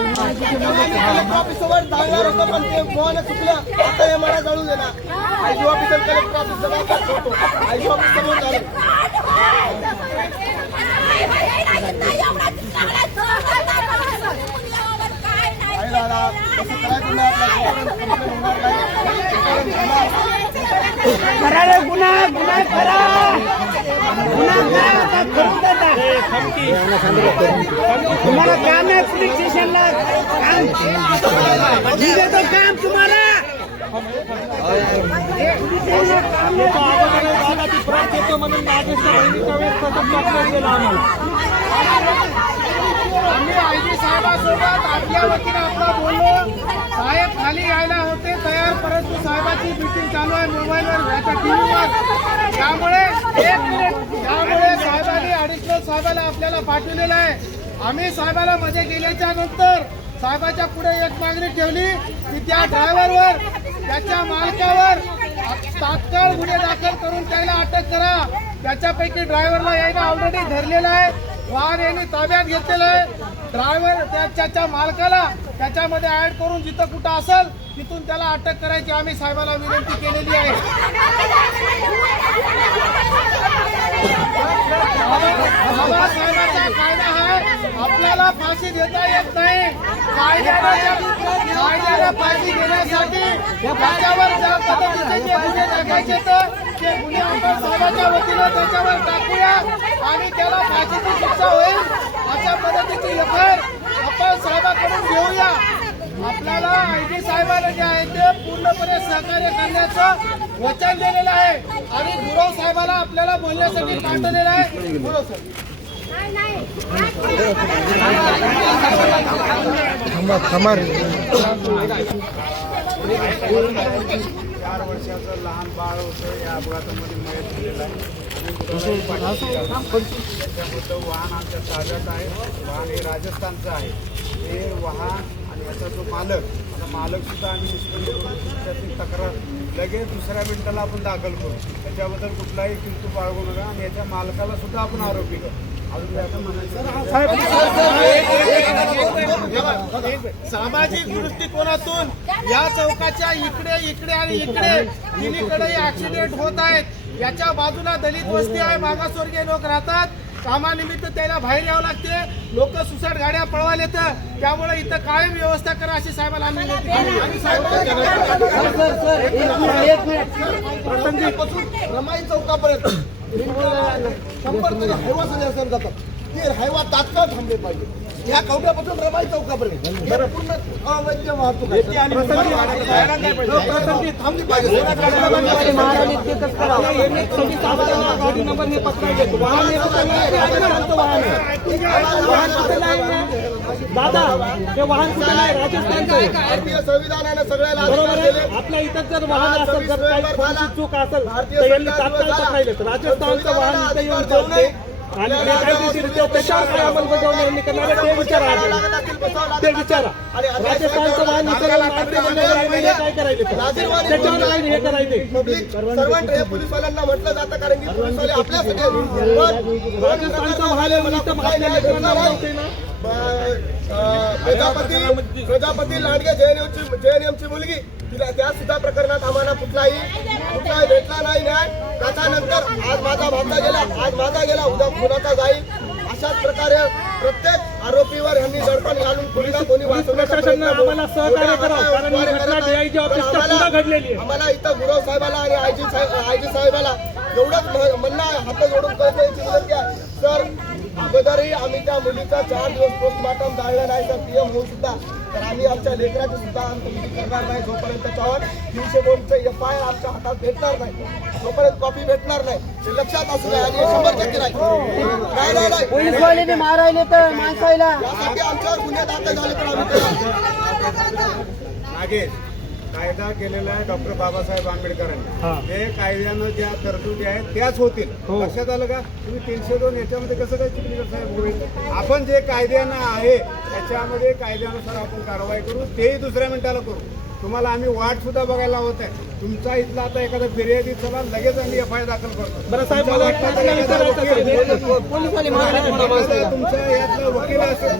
Collector ऑफिसवर जाणार होतं पण ते मोहन चुकलं आता हे मला जळू दे आयजी ऑफिसर कलेक्टर ऑफिस जवळ आयजी ऑफिस समोर झाला कसं करायचं नाही आपल्या जोपर्यंत complaint होणार नाही, तोपर्यंत होणार. करा रे गुन्हा गुन्हा करा गुन्हा काय होता करून देता तुम्हाला काम आहे पोलीस स्टेशनला काम? मी देतो काम तुम्हाला? आम्ही आयजी साहेबांसोबत आपल्या वतीने आपला बोललो. साहेब खाली यायला होते परंतु साहेबाची मीटिंग चालू आहे मोबाईलवर आता टीव्हीवर त्यामुळे एक मिनिट त्यामुळे साहेबांनी ॲडिशनल साहेबाला आपल्याला पाठवलेलं आहे. आम्ही साहेबाला मध्ये गेल्याच्यानंतर साहेबाच्या पुढे एक मागणी ठेवली की त्या ड्रायव्हरवर त्याच्या मालकावर तात्काळ गुन्हे दाखल करून त्याला अटक करा. त्याच्यापैकी ड्रायव्हरला यायला ऑलरेडी धरलेला आहे. वाहन यांनी ताब्यात घेतलेलं आहे. ड्रायव्हर त्याच्या मालकाला त्याच्यामध्ये ऍड करून जिथं कुठं असेल तिथून त्याला अटक करायची आम्ही साहेबाला विनंती केलेली आहे. बाबासाहेबांचा कायदा आहे आपल्याला फाशी देता येत नाही. कायद्याला फाशी देण्यासाठी त्याच्यावर ज्या पद्धतीचे जे गुन्हे टाकायचे तर ते गुन्हे आपण वतीनं त्याच्यावर टाकूया आणि त्याला फाशीची शिक्षा होईल अशा पद्धतीची एफ आपण साहेबांकडून घेऊया. आपल्याला आयजी साहेबांना जे आहे ते पूर्णपणे सहकार्य करण्याचं वचन दिलेलं आहे. आणि गुरव साहेबाला आपल्याला बोलण्यासाठी पाठवलेलं आहे. गुरव साहेब. चार वर्षाचं लहान बाळ होतं या अपघातामध्ये मयत झालेलं आहे त्याच्याबद्दल वाहन आमच्या ताब्यात आहे. वाहन हे राजस्थानचं आहे. हे वाहन आणि याचा जो मालक आता मालक सुद्धा आम्ही निष्पन्न तक्रार लगेच दुसऱ्या मिनिटाला आपण दाखल करू. त्याच्याबद्दल कुठलाही किंतू बाळगू नका आणि याच्या मालकाला सुद्धा आपण आरोपी करू. सामाजिक दृष्टिकोनातून या चौकाच्या इकडे इकडे आणि इकडे तिन्हीकडे ऍक्सिडेंट होत आहेत. याच्या बाजूला दलित वस्ती आहे मागासवर्गीय लोक राहतात. कामानिमित्त त्याला बाहेर यावं लागते. लोक सुसाट गाड्या पळवायला येतं. त्यामुळे इथं कायम व्यवस्था करा अशी साहेबांना आम्ही रमाई चौकापर्यंत. शंभर तरी हायवा सगळे जातात. ते हायवा तात्काळ थांबले पाहिजे. ह्या कवड्यापासून रमाई चौकापर्यंत. हे पूर्ण अवैध वाहतूक आहे. प्रसंगी थांबली पाहिजे. दादा ते वाहन कुठे नाही? राजस्थानचं आहे. भारतीय संविधानाने सगळ्याला बरोबर अधिकार दिले. आहे आपल्या इथं जर वाहन असेल जर काही चूक असेल तर यांनी तात्काळ पकडायला राजस्थानचं वाहन इथं येऊन चालते आणि जे कायदेशीर त्याच्यावर काय अंमलबजावणी करणार आहे ते विचारा आधी. ते विचारा राजस्थानचं वाहन मागणी करण्याचं हे काय करायचं त्याच्यावर काय हे करायचं पब्लिक सर्वंट हे पोलीसवाल्यांना म्हटलं जातं कारण की पोलीसवाले आपल्यासाठी आहेत. पण राजस्थानचं वाहन येऊन इथं आपल्या लेकरांना उडवते ना अं, प्रजापती प्रजापती लांडगे जेएनयूची जेएनएमची मुलगी तिला त्या सुद्धा प्रकरणात आम्हाला कुठलाही कुठलाही भेटला नाही न्याय. त्याच्यानंतर आज माझा भाता गेला आज माझा गेला उद्या कुणाचा जाईल? अशाच प्रकारे प्रत्येक आरोपीवर यांनी दडपण घालून कोणीना कोणी आम्हाला करत इथं गुरव साहेबाला आणि आयजी साहेब आयजी साहेबाला एवढंच म्ह- म्हणणं हात जोडून विनंती आहे. सर अगोदरही आम्ही त्या मुलीचा चार दिवस पोस्टमॉर्टम जाळलं नाही तर पीएम होऊन सुद्धा. तर आम्ही आमच्या लेकराची सुद्धा अंत्यविधी करणार नाही जोपर्यंत त्याच्यावर तीनशे दोनचे एफ आय आर आमच्या हातात भेटणार नाही. जोपर्यंत कॉपी भेटणार नाही. हे लक्षात असू द्या आणि शंभर टक्के नाही. नाही नाही नाही. पोलीसवाले मारायले तर माणसायला. यासाठी आमच्यावर गुन्हे दाखल झाले तर आम्ही. नागेश कायदा केलेला आहे डॉक्टर बाबासाहेब हा. आंबेडकरांनी ते कायद्यानं ज्या तरतुदी आहेत त्याच होतील. हो. लक्षात आलं का? तुम्ही तीनशे दोन याच्यामध्ये कसं काय चिखलीकर साहेब? होईल आपण जे कायद्यानं आहे त्याच्यामध्ये कायद्यानुसार आपण कारवाई करू तेही दुसऱ्या मिनिटाला करू. तुम्हाला आम्ही वाट सुद्धा बघायला होत आहे तुमचा इथला आता एखादा फिर्यादी चला लगेच आम्ही एफ आय दाखल करतो. बरं साहेब. तुमच्या यातला वकील असेल.